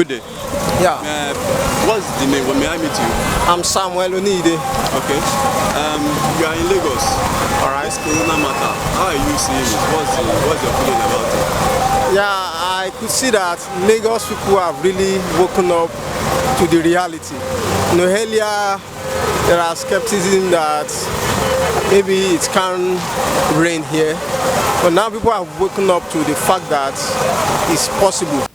Good day. Yeah. What's the name? May I meet you? I'm Samuel Onide. Okay. You are in Lagos. All right. This Corona matter. How are you seeing it? What's your feeling about it? Yeah, I could see that Lagos people have really woken up to the reality. Earlier there are skepticism that maybe it can't rain here, but now people have woken up to the fact that it's possible.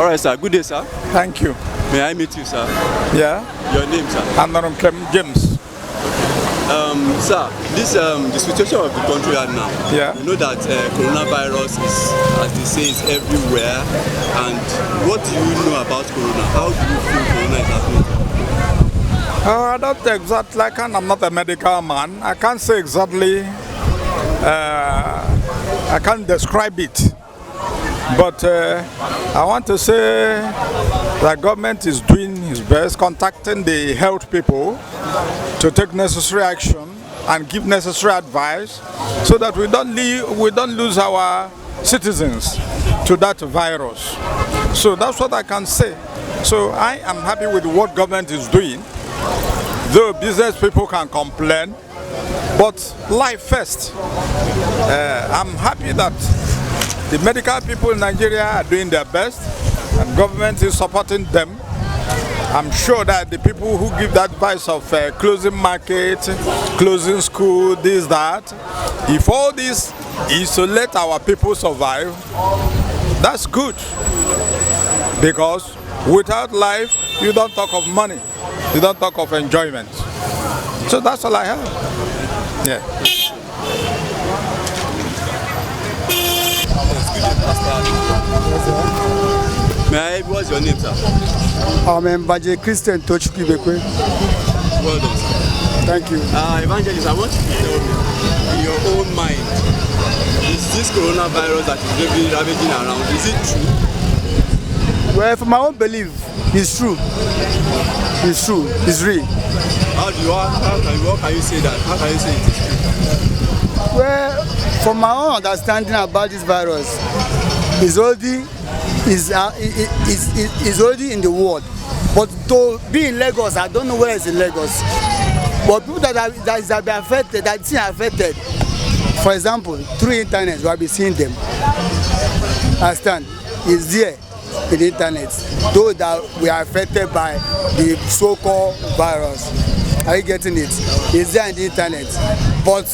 All right, sir. Good day, sir. Thank you. May I meet you, sir? Yeah, Your name, sir? Honorable James. Sir, this the situation of the country right now. Yeah. You know that coronavirus is, as they say, is everywhere. And what do you know about corona? How do you feel corona is happening? I don't exactly. I'm not a medical man. I can't say exactly. I can't describe it. But I want to say the government is doing its best, contacting the health people to take necessary action and give necessary advice so that we don't lose our citizens to that virus. So that's what I can say. So I am happy with what government is doing. Though business people can complain, but life first. I'm happy that the medical people in Nigeria are doing their best and government is supporting them. I'm sure that the people who give the advice of closing market, closing school, this, that, if all this is to let our people survive, that's good. Because without life, you don't talk of money, you don't talk of enjoyment. So that's all I have. Yeah. May I, what's your name, sir? I'm Mbaje Christian Tochukwu Ibekwe. Well done, sir. Thank you. Evangelist, I want you to tell me, in your own mind, is this coronavirus that is really ravaging around, is it true? Well, for my own belief, it's true. It's true. It's real. How can you say that? How can you say it is true? Well, from my own understanding about this virus, it's already in the world. But to be in Lagos, I don't know where it's in Lagos. But people that have been affected, that seem affected, for example, through internet, we have been seeing them. Understand? It's there in the internet. Those that we are affected by the so-called virus. Are you getting it? It's there in the internet. But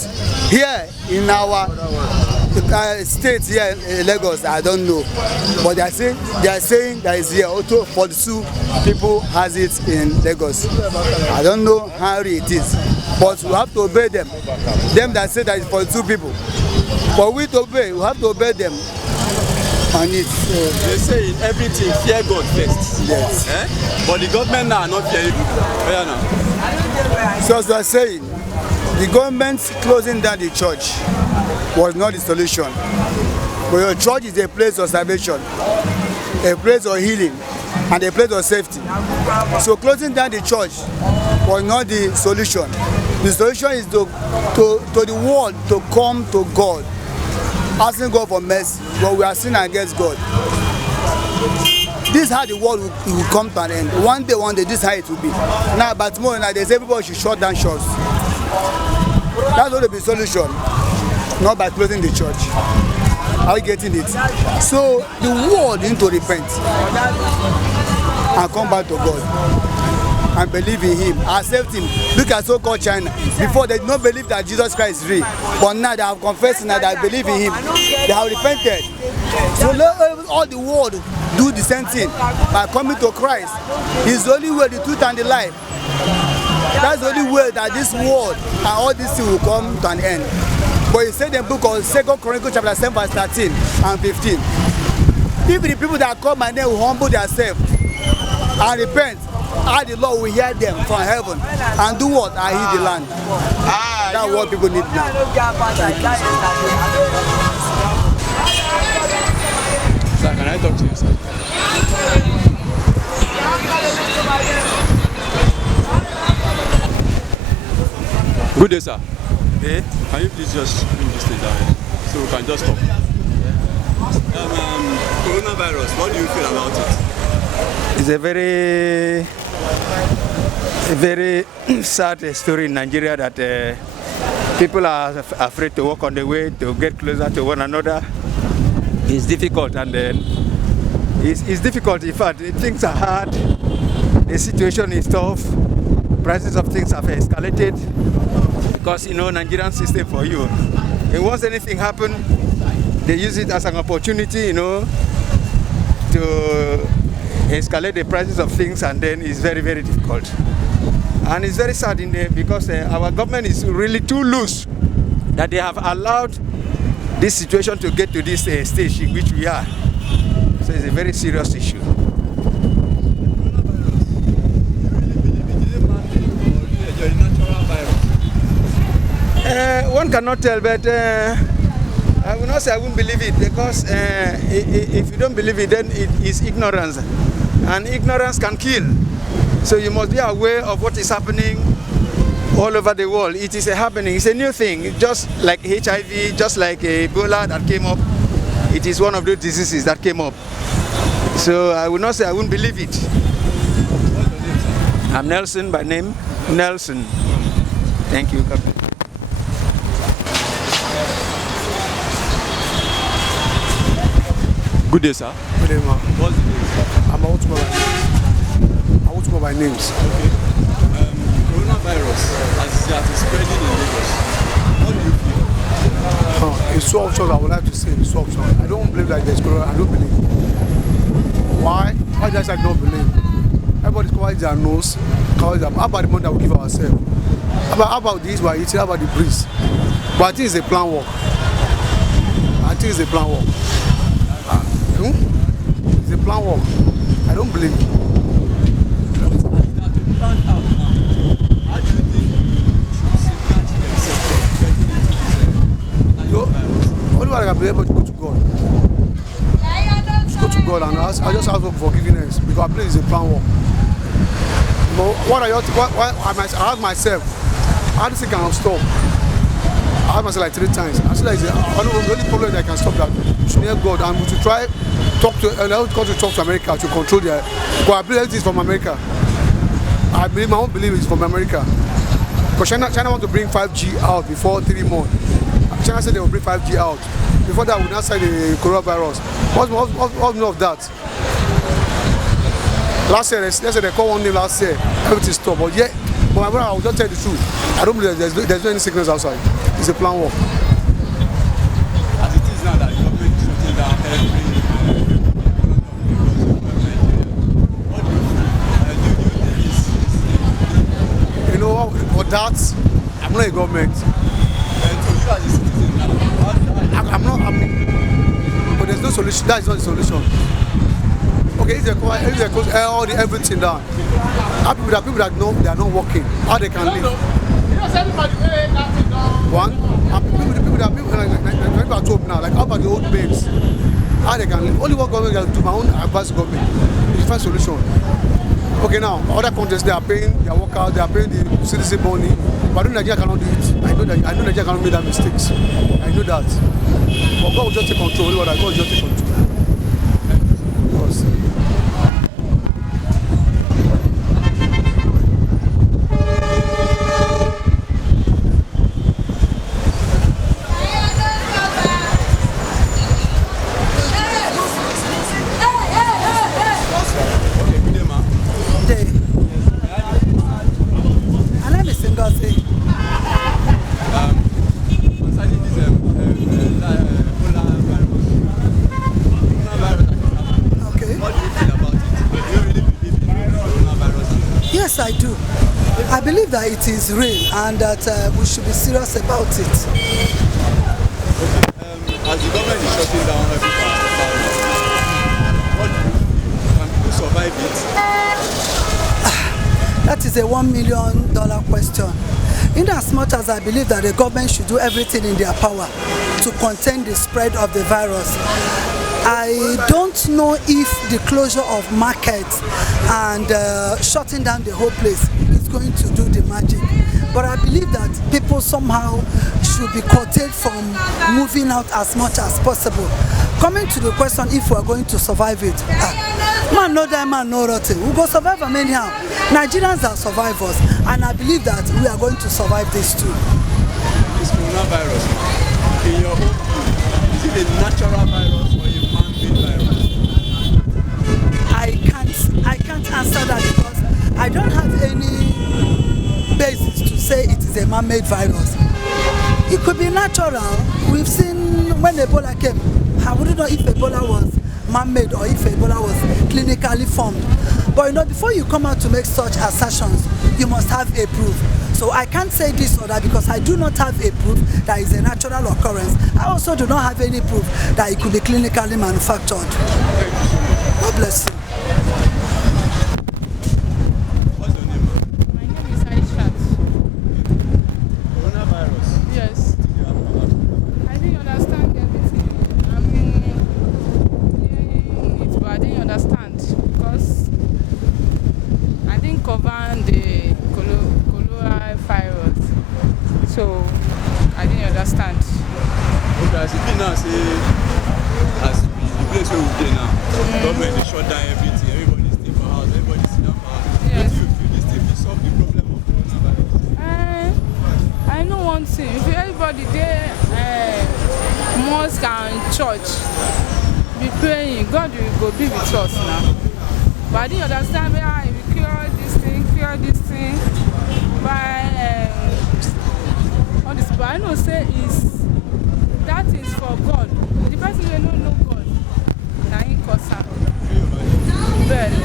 here in our state here in Lagos, I don't know. But they are saying that it's here. Also 42 people has it in Lagos. I don't know how it is. But we have to obey them. Them that say that it's 42 people. For we to obey, we have to obey them. On it. They say in everything, fear God first. Yes. But the government now are not fearing now. So as I was saying, the government closing down the church was not the solution. But your church is a place of salvation, a place of healing, and a place of safety. So closing down the church was not the solution. The solution is to the world to come to God, asking God for mercy, but we are sinning against God. This is how the world will come to an end. One day, this is how it will be. Now, but tomorrow night, there's everybody should shut down shops. That's going to be the solution, not by closing the church. Are you getting it? So the world need to repent and come back to God and believe in Him, accept Him. Look at so-called China. Before they did not believe that Jesus Christ is real, but now they have confessed and they believe in Him. They have repented. So let all the world do the same thing by coming to Christ. It's the only way, the truth, and the life. That's the only way that this world and all these things will come to an end. But He said in the book of 2 Chronicles chapter 7 verse 13 and 15. If the people that come and then will humble themselves and repent, the Lord will hear them from heaven and do what? And heal the land. That's what people need now. Sir, can I talk to you, sir? Good day, sir. Hey. Can you please just bring this thing down so we can just talk? Coronavirus, what do you feel about it? It's a very sad story in Nigeria that people are afraid to walk on the way, to get closer to one another. It's difficult, and it's difficult. In fact, things are hard. The situation is tough. Prices of things have escalated because, you know, Nigerian system for you. And once anything happens, they use it as an opportunity, you know, to escalate the prices of things, and then it's very, very difficult. And it's very sad because our government is really too loose that they have allowed this situation to get to this stage in which we are. So it's a very serious issue. One cannot tell, but I will not say I won't believe it, because if you don't believe it, then it is ignorance, and ignorance can kill. So you must be aware of what is happening all over the world. It is happening. It's a new thing, just like HIV, just like Ebola that came up. It is one of those diseases that came up. So I will not say I won't believe it. I'm Nelson by name. Nelson. Thank you, Captain. Good day, sir. Good day, ma. What's the name? I'm Awutuma by names. Okay. Coronavirus, as it is spreading in Lagos, what do you feel? It's so obvious, I would like to say it's so obvious. I don't believe that there's corona. I don't believe. Why? Why does I don't believe? Everybody's covering their nose. How about the money that we give ourselves? How about this? Why it's about the breeze? But I think it's a plan work. It's a plan work. It's a plan work. I don't believe it. Only one I can be able to go to God. Just go to God and I just ask for forgiveness, because I believe it's a plan work. But what I ask myself, how does it can stop? I asked myself like 3 times. I said, the only problem that I can stop that is near God, and we should try talk to America to control their. Because I believe it is from America. I won't believe it's from America. Because China want to bring 5G out before 3 months. China said they will bring 5G out. Before that, we will not say the coronavirus. What's of that? Last year, they called one name last year. Everything stopped. But my brother, I will just tell you the truth. I don't believe there's no any sickness outside. It's a plan work. As it is now that the government is shutting down every what do you think? You know, for that, I'm not a government. So you as a citizen now, I'm not happy. But there's no solution. That is not the solution. Okay, if they close everything down, people that know they are not working, how they can live? One, people that are home now, like how about the old babes? How they can live? Only what government can do, my own advice government. It's a fine solution. Okay, now other countries, they are paying their workers, they are paying the citizen money, but Nigeria cannot do it. I know Nigeria cannot make that mistakes. I know that. But God will just take control. God will just take control. I do. I believe that it is real and that we should be serious about it. As the government is shutting down every what do you feel? Can people survive it? That is a $1 million question. In as much as I believe that the government should do everything in their power to contain the spread of the virus, I don't know if the closure of markets and shutting down the whole place is going to do the magic. But I believe that people somehow should be curtailed from moving out as much as possible. Coming to the question if we are going to survive it, man no die, man no rotten. We go survive them anyhow. Nigerians are survivors, and I believe that we are going to survive this too. This coronavirus, in your own view, is it a natural virus or a man-made virus? I can't answer that because I don't have any basis to say it is a man-made virus. It could be natural. We've seen when Ebola came, I wouldn't know if Ebola was man-made or if Ebola was clinically formed. But before you come out to make such assertions, you must have a proof. So I can't say this or that because I do not have a proof that is a natural occurrence. I also do not have any proof that it could be clinically manufactured. God bless you. What's your name? My name is Aishat. Coronavirus. Yes. I didn't understand everything. I mean, hearing it, but I didn't understand because I didn't cover the coronavirus. So I didn't understand. Okay, as you be now, say, as the place where we dey now, government dey shut down everything, everybody stay for house, everybody sit down for house. Yes. What do you feel this thing will solve the problem of coronavirus? I know one thing. If everybody there, mosque and church, be praying, God will go be with us now. But I didn't understand where we cure this thing by all this. But I know say that is for God. The person will not know God. Now he cause am. Bẹ́ẹ̀ni.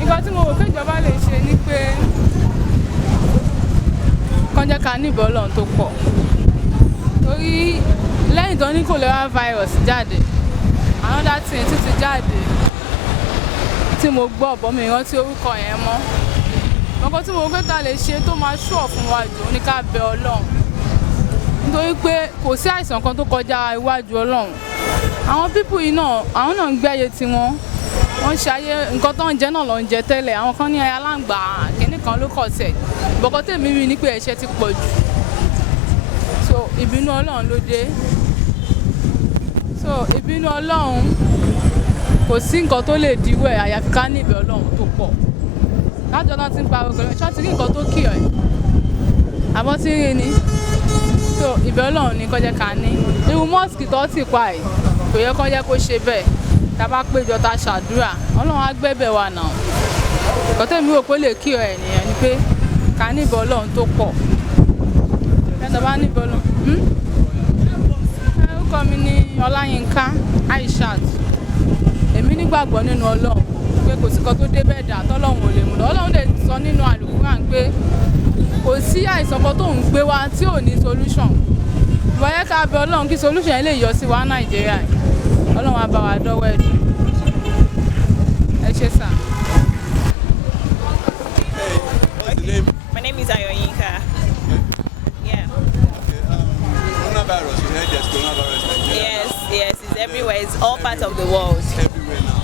Nǹkan tí mo rò pé ìjọba lè ṣe ni pé kán jẹ́ ká níbẹ̀ Ọlọ́run tó pọ̀. Torí lẹ́yìn tó ní coronavirus jáde, another thing tún ti jáde tí mo gbọ́ bọ́ mi rántí orúkọ yẹn mọ́. Nǹkan tí mo gbé ta lè ṣe tó máa ṣọ́ fún wa jù ní ká bẹ Ọlọ́run. Nítorí pé kò sí àìsàn kan tó kọjá iwájú Ọlọ́run. Àwọn pípù yìí náà, àwọn náà ń gbé ayé tiwọn. Wọ́n ṣe ayé nǹkan tó ń jẹ náà ló ń jẹ tẹ́lẹ̀. Àwọn kan ní aláǹgbá kìíní kan ló kọ̀ tẹ̀. Bọ̀kọ́ tèmi rí ni pé ẹ̀ṣẹ̀ ti pọ̀ jù. So ìbínú Ọlọ́run ló dé. So ìbínú Ọlọ́run kò sí nǹkan tó lè díwẹ̀ àyàfi ká níbẹ̀ Ọlọ́run tó pọ̀. Lájọ́ náà ti ń pariwo gan-an ṣọ́ọ́ ti rí nǹkan tó kì ọ́ ẹ̀. Àbọ̀ tí rí ni. So ìbẹ̀ Ọlọ́run ni kó jẹ́ ká ní. Irú mọ́ọ̀sì tó ti pa ẹ̀ kò yẹ kó jẹ́ kó ṣe bẹ́ẹ̀. Tá a bá péjọ ta ṣàdúrà Ọlọ́run á gbẹ́bẹ̀ wa náà. Nǹkan tẹ́mi rò pé lè kí ọ́ ẹ̀ nìyẹn ni pé ká níbẹ̀ Ọlọ́run tó pọ̀. Ẹ̀sọ́ bá níbẹ̀ Ọlọ́run. Orúkọ mi ni Ọláyínká Aishat. Èmi nígbàgbọ́ nínú Ọlọ́run pé kò sí kan tó dé bẹ́ẹ̀ dà tọ́lọ́run ò lè mú lọ. Ọlọ́run dẹ̀ sọ nínú Al-Qur'an pé kò sí àìsàn kan tó ń gbé wa tí ò ní solution. Bọ́yẹ́ ká bẹ Ọlọ́run kí solution yẹn lè yọ sí wa Nàìjíríà. Ọlọ́run á bá wa dọ́wọ́ ẹ̀ dùn. Ẹ ṣé sà. What's the name? My name is Ayoyinka. Yeah. Coronavirus, you heard there's coronavirus in Nigeria. Yes, it's everywhere. It's all parts of the world. Everywhere now.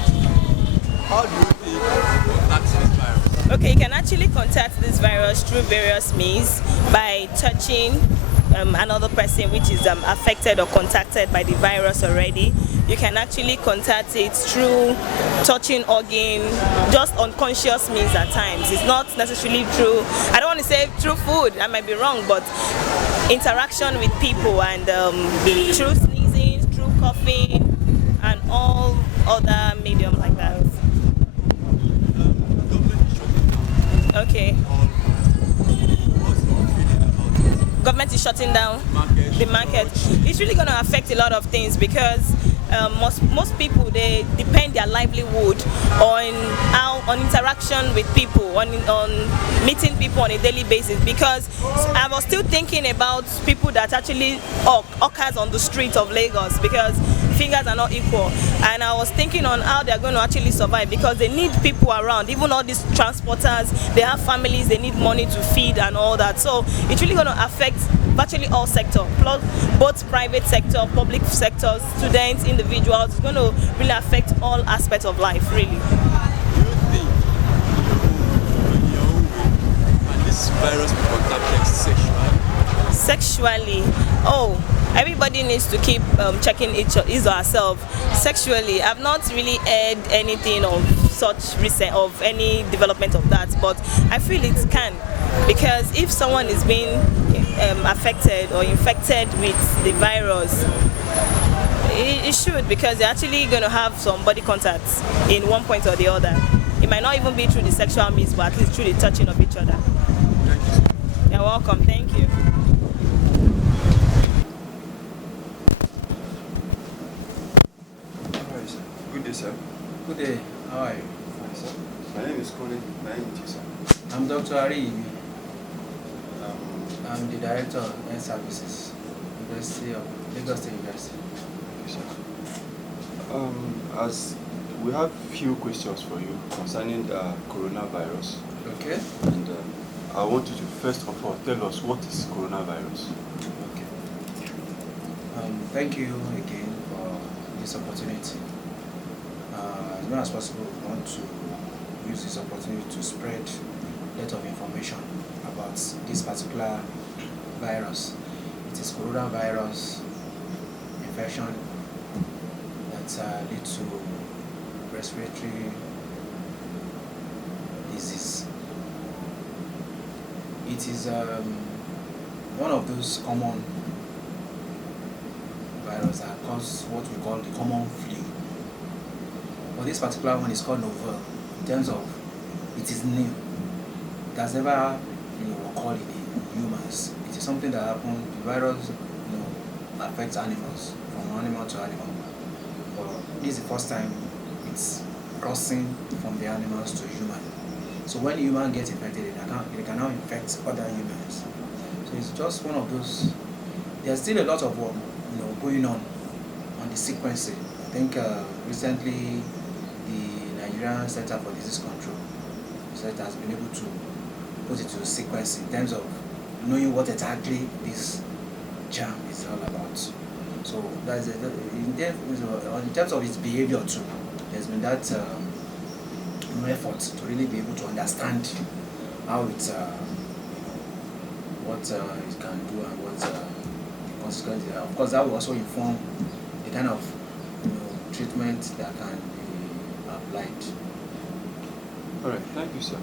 How do you think you contact this virus? Okay, you can actually contact this virus through various means by touching another person which is affected or contacted by the virus already. You can actually contact it through touching organ, just unconscious means at times. It's not necessarily through, I don't want to say through food, I might be wrong, but interaction with people and through sneezing, through coughing, and all other medium like that. Okay. Government is shutting down the market. It's really going to affect a lot of things because most people, they depend their livelihood on interaction with people, on meeting people on a daily basis. Because I was still thinking about people that actually occurs on the streets of Lagos, because fingers are not equal, and I was thinking on how they're going to actually survive, because they need people around. Even all these transporters, they have families, they need money to feed and all that. So it's really going to affect virtually all sectors, both private sector, public sectors, students, individuals. It's going to really affect all aspects of life, really. Do you think, in your own way, can this virus be contacted sexually? Sexually? Oh, everybody needs to keep checking his or herself. Sexually, I've not really heard anything of such recent, of any development of that, but I feel it can, because if someone is being affected or infected with the virus, it should, because they're actually going to have some body contacts in one point or the other. It might not even be through the sexual means, but at least through the touching of each other. You're welcome. Thank you. Good day. How are you? Fine, sir. My name is Colin. My name is sir. I'm Dr. Ari Ibi. I'm the Director of Health Services, University of Lagos State University. Yes, sir. As we have few questions for you concerning the coronavirus. Okay. And I want you to first of all tell us what is coronavirus. Okay. Thank you again for this opportunity. As much as possible, we want to use this opportunity to spread a lot of information about this particular virus. It is coronavirus infection that leads to respiratory disease. It is one of those common viruses that cause what we call the common flu. But this particular one is called novel in terms of it is new. It has never occurred in humans. It is something that happens. The virus affects animals from animal to animal. But this is the first time it's crossing from the animals to human. So when human gets infected, it can now infect other humans. So it's just one of those. There's still a lot of work going on the sequencing. I think recently the Nigerian Center for Disease Control has been able to put it to sequencing in terms of knowing what exactly this germ is all about. So that's in terms of its behavior too. There's been that effort to really be able to understand how it what it can do and what the consequences are. Of course, that will also inform the kind of treatment that can be applied. All right, thank you, sir.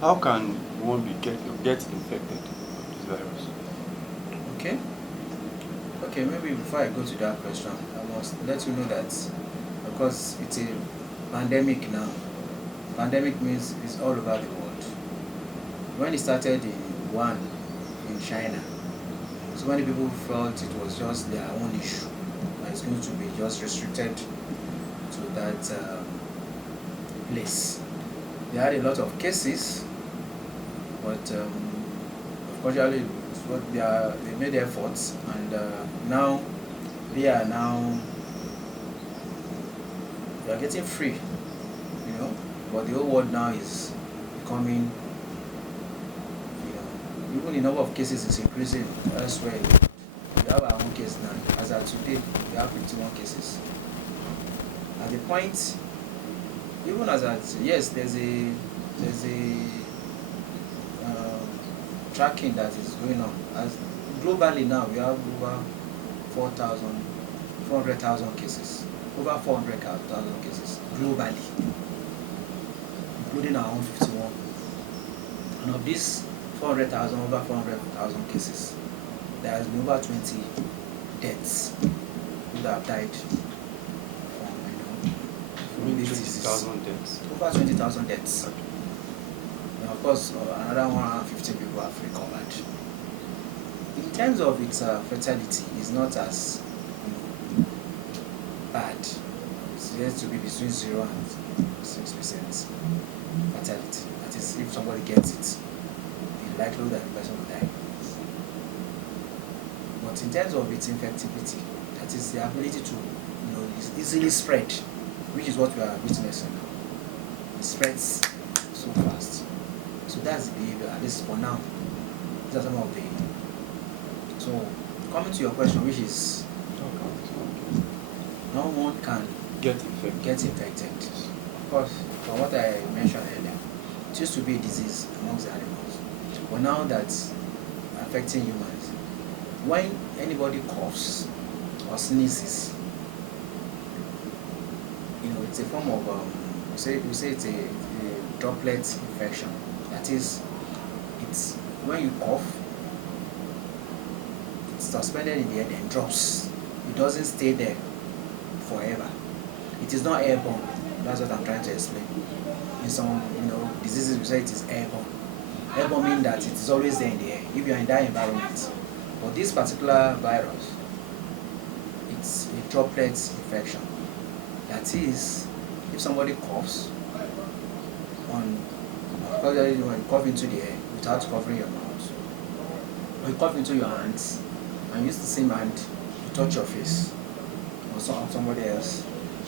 How can one get infected with this virus? Okay, maybe before I go to that question, I must let you know that, of course, it's a pandemic now. Pandemic means it's all over the world. When it started in China, so many people felt it was just their own issue. It's going to be just restricted to that place. They had a lot of cases, but unfortunately, they made efforts, and now they are getting free, But the whole world now is becoming, even the number of cases is increasing elsewhere. We have our own case now. As of today, we have 51 cases. At the point, even as at yes, there's a tracking that is going on. As globally now, we have over 400,000 cases, over 400,000 cases globally, including our own 51. And of these 400,000, over 400,000 cases, there has been over 20 deaths who have died from 20,000 deaths. Over 20,000 deaths. Okay. And of course, another 150 people have recovered. In terms of its fatality, it's not as bad. It's yet to be between 0 and 6% fatality. That is, if somebody gets it, the likelihood that the person will die. But in terms of its infectivity, that is the ability to easily spread, which is what we are witnessing now. It spreads so fast. So that's the behavior, at least for now. These are some of the. So, coming to your question, which is, no one can get infected. Of course, from what I mentioned earlier, it used to be a disease amongst the animals. But now that's affecting humans, when anybody coughs or sneezes, it's a form of, we say it's a droplet infection. That is, it's when you cough, it's suspended in the air and drops. It doesn't stay there forever. It is not airborne. That's what I'm trying to explain. In some, diseases, we say it is airborne. Airborne means that it is always there in the air, if you are in that environment. But this particular virus, it's a droplet infection. That is, if somebody coughs on, when you cough into the air without covering your mouth, or you cough into your hands and use the same hand to touch your face or somebody else,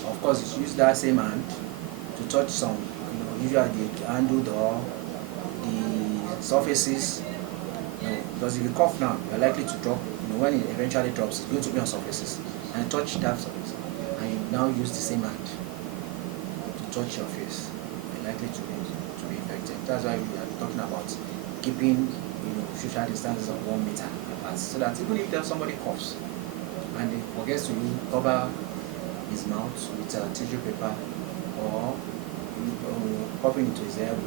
of course you use that same hand to touch some, usually the handle door, the surfaces, because if you cough now, you're likely to drop, when it eventually drops, it's going to be on surfaces, and touch that surface, and you now use the same hand to touch your face, you're likely to be infected. That's why we are talking about keeping, social distances of 1 meter apart, so that even if there's somebody coughs and he forgets to cover his mouth with tissue paper or coughing into his elbow,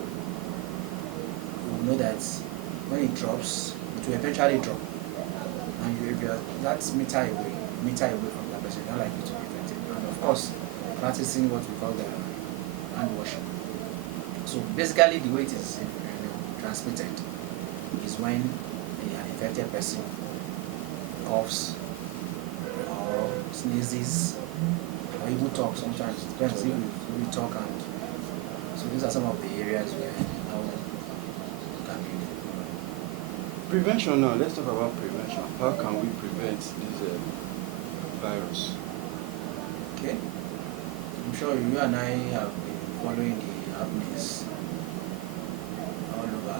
we will know that when it drops, it will eventually drop. And if you're that meter away from that person, you're not likely to be infected. And of course, practicing what we call the hand washing. So basically, the way it is transmitted is when an infected person coughs or sneezes or even talks. Sometimes it depends if we talk, and so these are some of the areas where how can be. Prevention now, let's talk about prevention. How can we prevent this virus? Okay. I'm sure you and I have been following the happenings all over.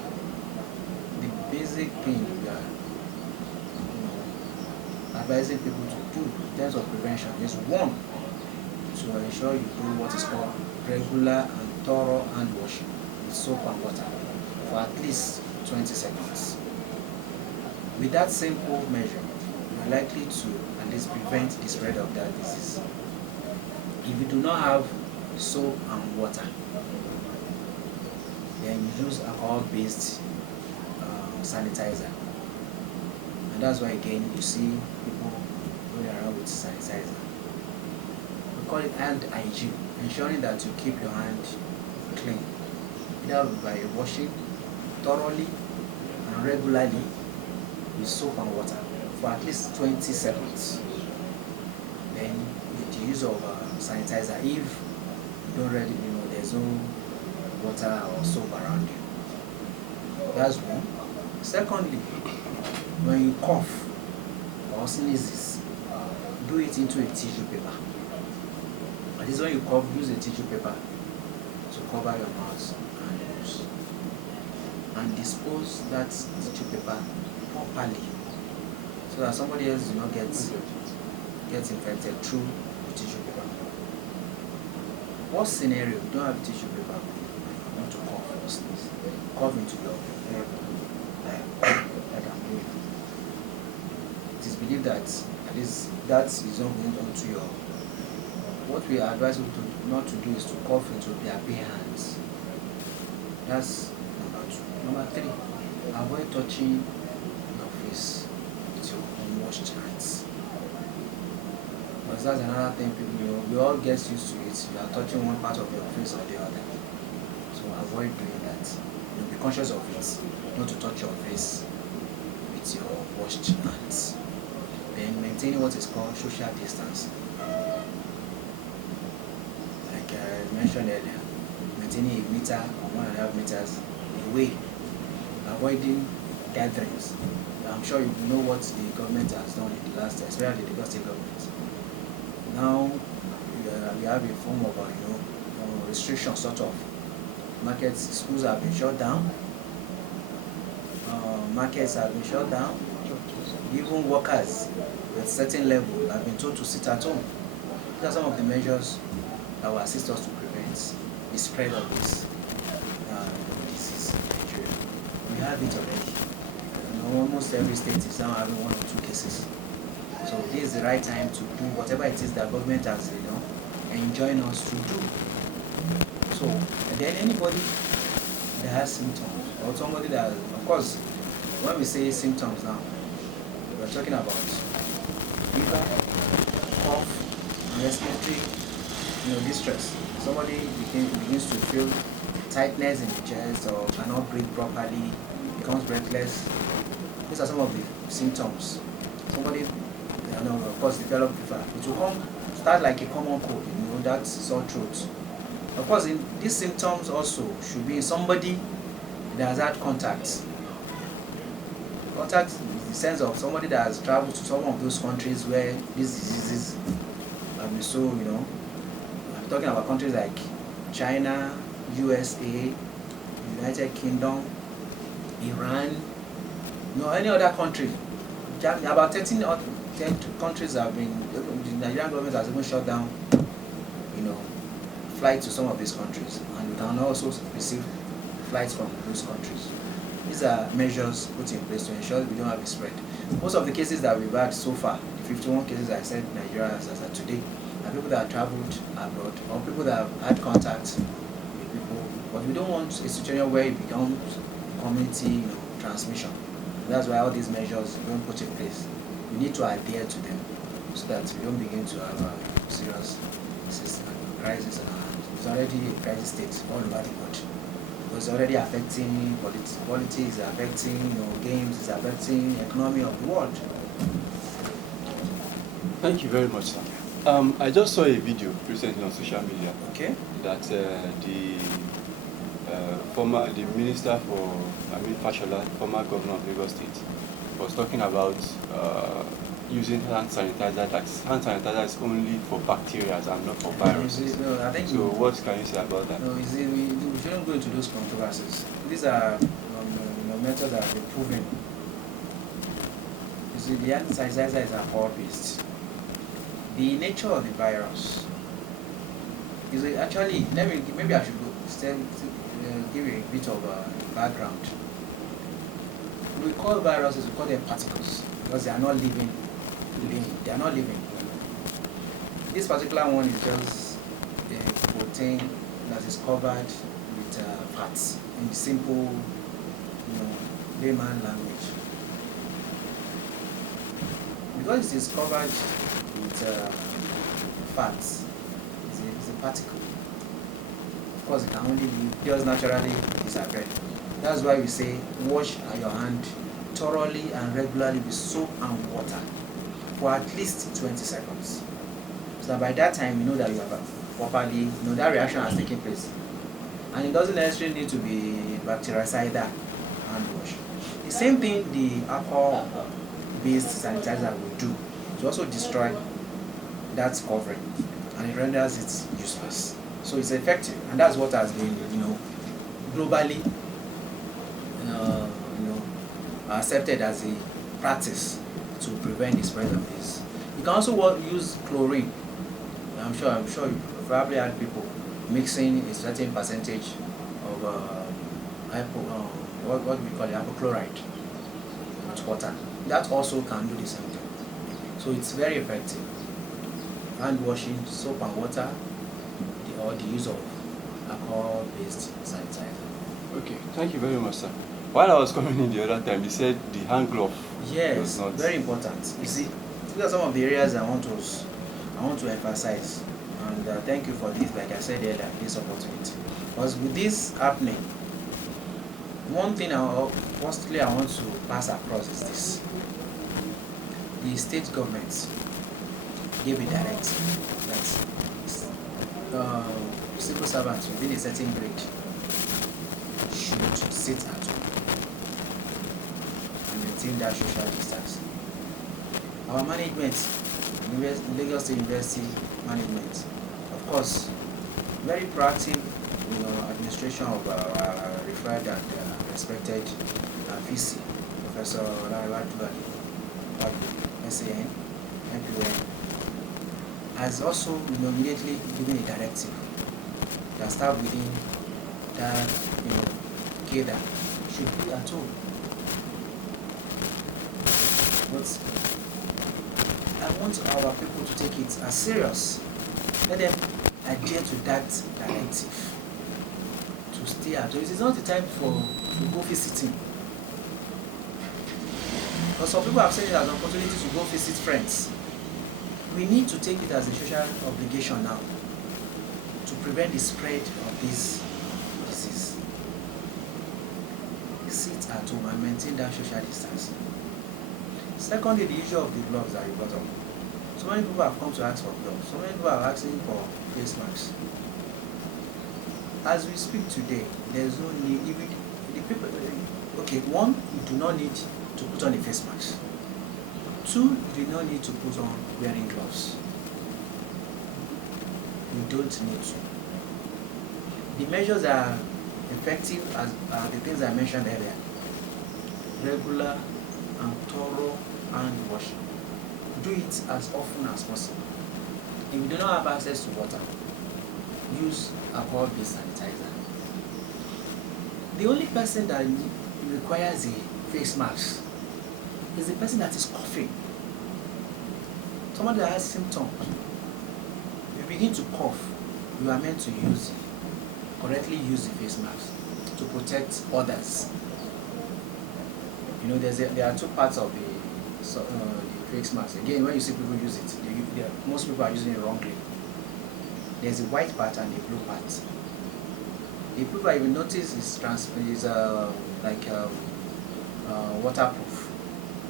The basic thing we are advising people to do in terms of prevention is, one, to ensure you do what is called regular and thorough hand washing with soap and water for at least 20 seconds. With that simple measure, you are likely to at least prevent the spread of that disease. If you do not have soap and water, then you use alcohol-based sanitizer. And that's why, again, you see people going around with sanitizer. We call it hand hygiene, ensuring that you keep your hand clean, either by washing thoroughly and regularly with soap and water for at least 20 seconds. Then with the use of sanitizer, if you don't already, there's no water or soap around you. That's one. Secondly, when you cough or sneezes, do it into a tissue paper. That is when you cough, use a tissue paper to cover your mouth and nose, and dispose that tissue paper properly, so that somebody else do not get infected through the tissue paper. What scenario you don't have tissue paper, you want to cough or sneeze, cough into your hair, like I'm doing. It is believed that at least that is not going onto your. What we advise you not to do is to cough into their bare hands. That's number 2. Number 3, avoid touching your face with your unwashed hands. Because that's another thing people, we all get used to it. You are touching one part of your face or the other. So avoid doing that. Be conscious of it, not to touch your face with your washed hands. Then maintaining what is called social distancing. Like I mentioned earlier, maintaining 1 meter or 1.5 meters away, avoiding gatherings. I'm sure you know what the government has done in the last, especially the Lagos State government. Now we have a form of restriction, sort of. Markets, schools have been shut down. Markets have been shut down. Even workers at a certain level have been told to sit at home. These are some of the measures that will assist us to prevent the spread of this disease in Nigeria. We have it already. Almost every state is now having 1 or 2 cases. So this is the right time to do whatever it is that government has, enjoined us to do. So, and then anybody that has symptoms, or somebody that, of course, when we say symptoms now, we're talking about fever, cough, respiratory, distress. Somebody begins to feel tightness in the chest or cannot breathe properly, becomes breathless. These are some of the symptoms. Somebody, of course, develop fever. It will start like a common cold, that sore throat. Of course, these symptoms also should be in somebody that has had contact. Contact in the sense of somebody that has traveled to some of those countries where these diseases have been so, I'm talking about countries like China, USA, United Kingdom, Iran, any other country. About 10 countries have been, the Nigerian government has even shut down, flights to some of these countries, and we can also receive flights from those countries. These are measures put in place to ensure we don't have a spread. Most of the cases that we've had so far, the 51 cases I said Nigeria has as of today, are people that have traveled abroad or people that have had contact with people. But we don't want a situation where it becomes community transmission. That's why all these measures we don't put in place. We need to adhere to them so that we don't begin to have a serious crisis in our hands. It's already a crisis state all over the world. It's already affecting politics, affecting games, it's affecting the economy of the world. Thank you very much, sir. I just saw a video recently on social media. Okay. That the minister for Fashola, former governor of Lagos State, was talking about using hand sanitizer. That hand sanitizer is only for bacteria and not for viruses. I think so. What can you say about that? No, we shouldn't go into those controversies. These are methods that have been proven. You see, the hand sanitizer is alcohol-based. The nature of the virus is actually. Maybe I should give you a bit of background. We call viruses, we call them particles because they are not living. They are not living. This particular one is just a protein that is covered with fats in simple, layman language. Because it is covered with fats, it's a particle. Of course, it can only live just naturally disappear. That's why we say wash your hand thoroughly and regularly with soap and water for at least 20 seconds. So that by that time you know that you have properly, that reaction has taken place. And it doesn't necessarily need to be bactericidal hand wash. The same thing the alcohol-based sanitizer will do to also destroy that covering, and it renders it useless. So it's effective, and that's what has been, globally, accepted as a practice to prevent the spread of this. You can also use chlorine. I'm sure you probably had people mixing a certain percentage of what we call hypochlorite with water. That also can do the same thing. So it's very effective. Hand washing, soap and water, or the use of alcohol-based sanitizer. Okay, thank you very much, sir. While I was coming in the other time, you said the hand glove. Yes, was not very important. You see, these are some of the areas I want to emphasize. And thank you for this, like I said earlier, this opportunity. Because with this happening, one thing firstly I want to pass across is this. The state governments gave a directive that civil servants within a certain grade should sit at home and maintain that social distance. Our management, Lagos State University management, of course, very proactive, administration of our referred and respected VC, Professor Larabatu, SAN, MPON, has also immediately given a directive that staff within that cadre should be at home. But I want our people to take it as serious. Let them adhere to that directive. To stay at home. It is not the time to go visiting. Because some people have said it as an opportunity to go visit friends. We need to take it as a social obligation now to prevent the spread of this disease. Sit at home and maintain that social distance. Secondly, the issue of the gloves that you brought up. So many people have come to ask for gloves. So many people are asking for face masks. as we speak today, there's no need, even the people, okay, one, you do not need to put on a face mask. Two, you do not need to put on wearing gloves. You don't need to. The measures are effective as the things I mentioned earlier. Regular and thorough hand washing. Do it as often as possible. If you do not have access to water, use alcohol-based sanitizer. The only person that requires a face mask is the person that is coughing. Somebody that has symptoms. You begin to cough, you are meant to correctly use the face mask to protect others. You know, there are two parts of the face mask. Again, when you see people use it, most people are using it wrongly. There's a white part and a blue part. The blue part, if you notice, is waterproof.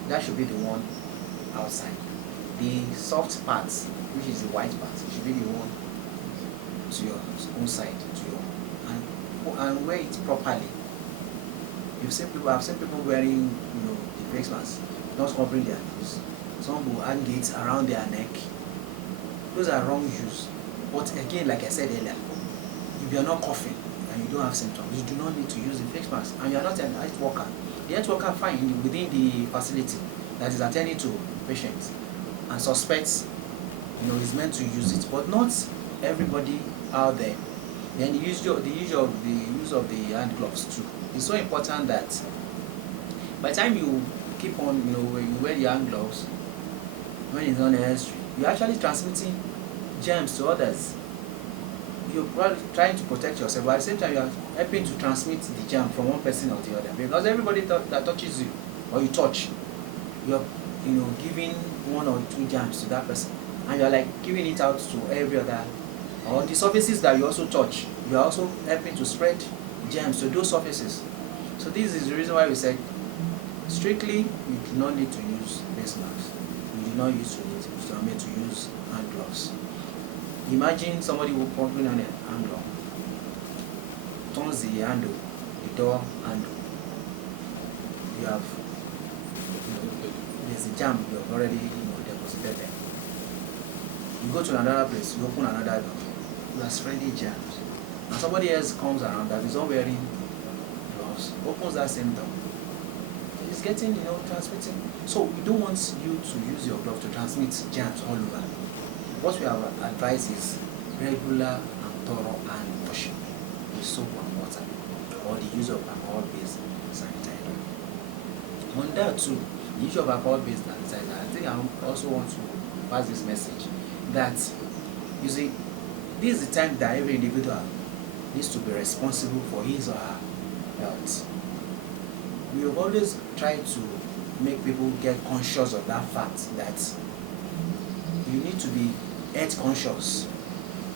That should be the one outside. The soft part, which is the white part, should be the one to your own side, and wear it properly. I've seen people wearing, the face mask, not covering their nose. Some will hang it around their neck. Those are wrong use. But again, like I said earlier, if you are not coughing and you don't have symptoms, you do not need to use the face mask. And you are not an health worker. The health worker fine within the facility that is attending to patients and suspects, is meant to use it, but not everybody out there. Then the use of the hand gloves too. It's so important that by the time you keep on, when you wear the hand gloves, when it's not necessary, you're actually transmitting germs to others. You're trying to protect yourself, but at the same time you are helping to transmit the germ from one person or the other. Because everybody that touches you or you touch, you're giving one or two germs to that person, and you're like giving it out to every other. Or the surfaces that you also touch, you're also helping to spread germs to those surfaces. So this is the reason why we said strictly you do not need to use face masks. You do not need to use hand gloves. Imagine somebody who pumping on a hand glove, turns the handle, the door handle. You have, there's a jam you have already deposited there. You go to another place, you open another door, you are spreading germs. And somebody else comes around that is not wearing gloves, opens that same door. It's getting, transmitting. So we don't want you to use your glove to transmit germs all over. What we have advised is regular and thorough hand washing with soap and water, or the use of alcohol-based sanitizer. On that too, the use of alcohol-based sanitizer, I think I also want to pass this message that, you see, this is the time that every individual needs to be responsible for his or her health. We have always tried to make people get conscious of that fact that you need to be health conscious.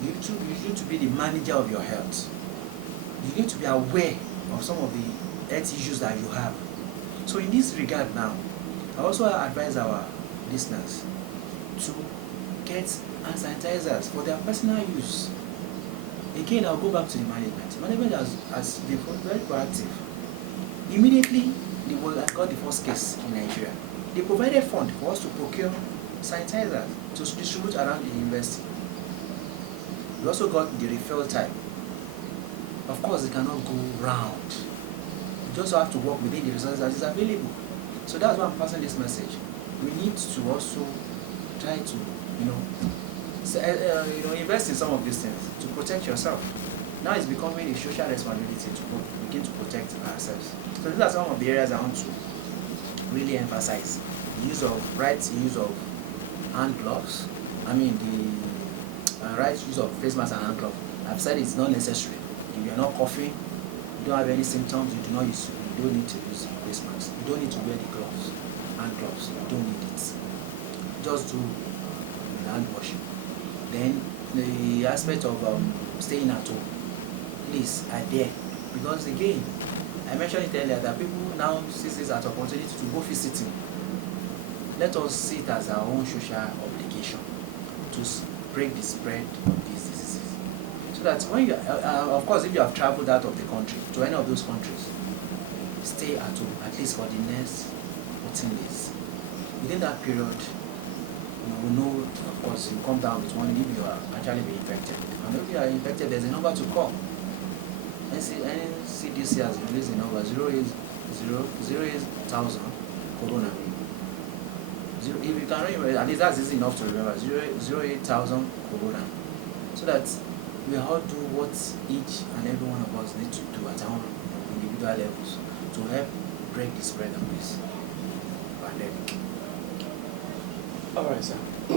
You need to be the manager of your health. You need to be aware of some of the health issues that you have. So in this regard now, I also advise our listeners to get hand sanitizers for their personal use. Again, I'll go back to the management. Management has been very proactive. Immediately, they got the first case in Nigeria. They provided funds for us to procure sanitizers to distribute around the university. We also got the refill type. Of course, it cannot go round. You just have to work within the resources that is available. So that's why I'm passing this message. We need to also try to, invest in some of these things to protect yourself. Now it's becoming a social responsibility to begin to protect ourselves. So these are some of the areas I want to really emphasize. The use of use of hand gloves. The right use of face mask and hand gloves. I've said it's not necessary. If you're not coughing, you don't have any symptoms, you don't need to use face mask. You don't need to wear the gloves, hand gloves. You don't need it. Just do hand washing. Then the aspect of staying at home, please adhere, because again, I mentioned it earlier that people now see this as an opportunity to go visiting. Let us see it as our own social obligation to break the spread of these diseases. So that when you, of course, if you have traveled out of the country to any of those countries, stay at home at least for the next 14 days. Within that period, you will know, of course, you come down with one if you are actually being infected. And if you are infected, there's a number to call. NCDC has released a number 08000 corona. If you can remember, at least that's easy enough to remember, 08000 corona. So that we all do what each and every one of us need to do at our individual levels to help break the spread of this pandemic. All right, sir.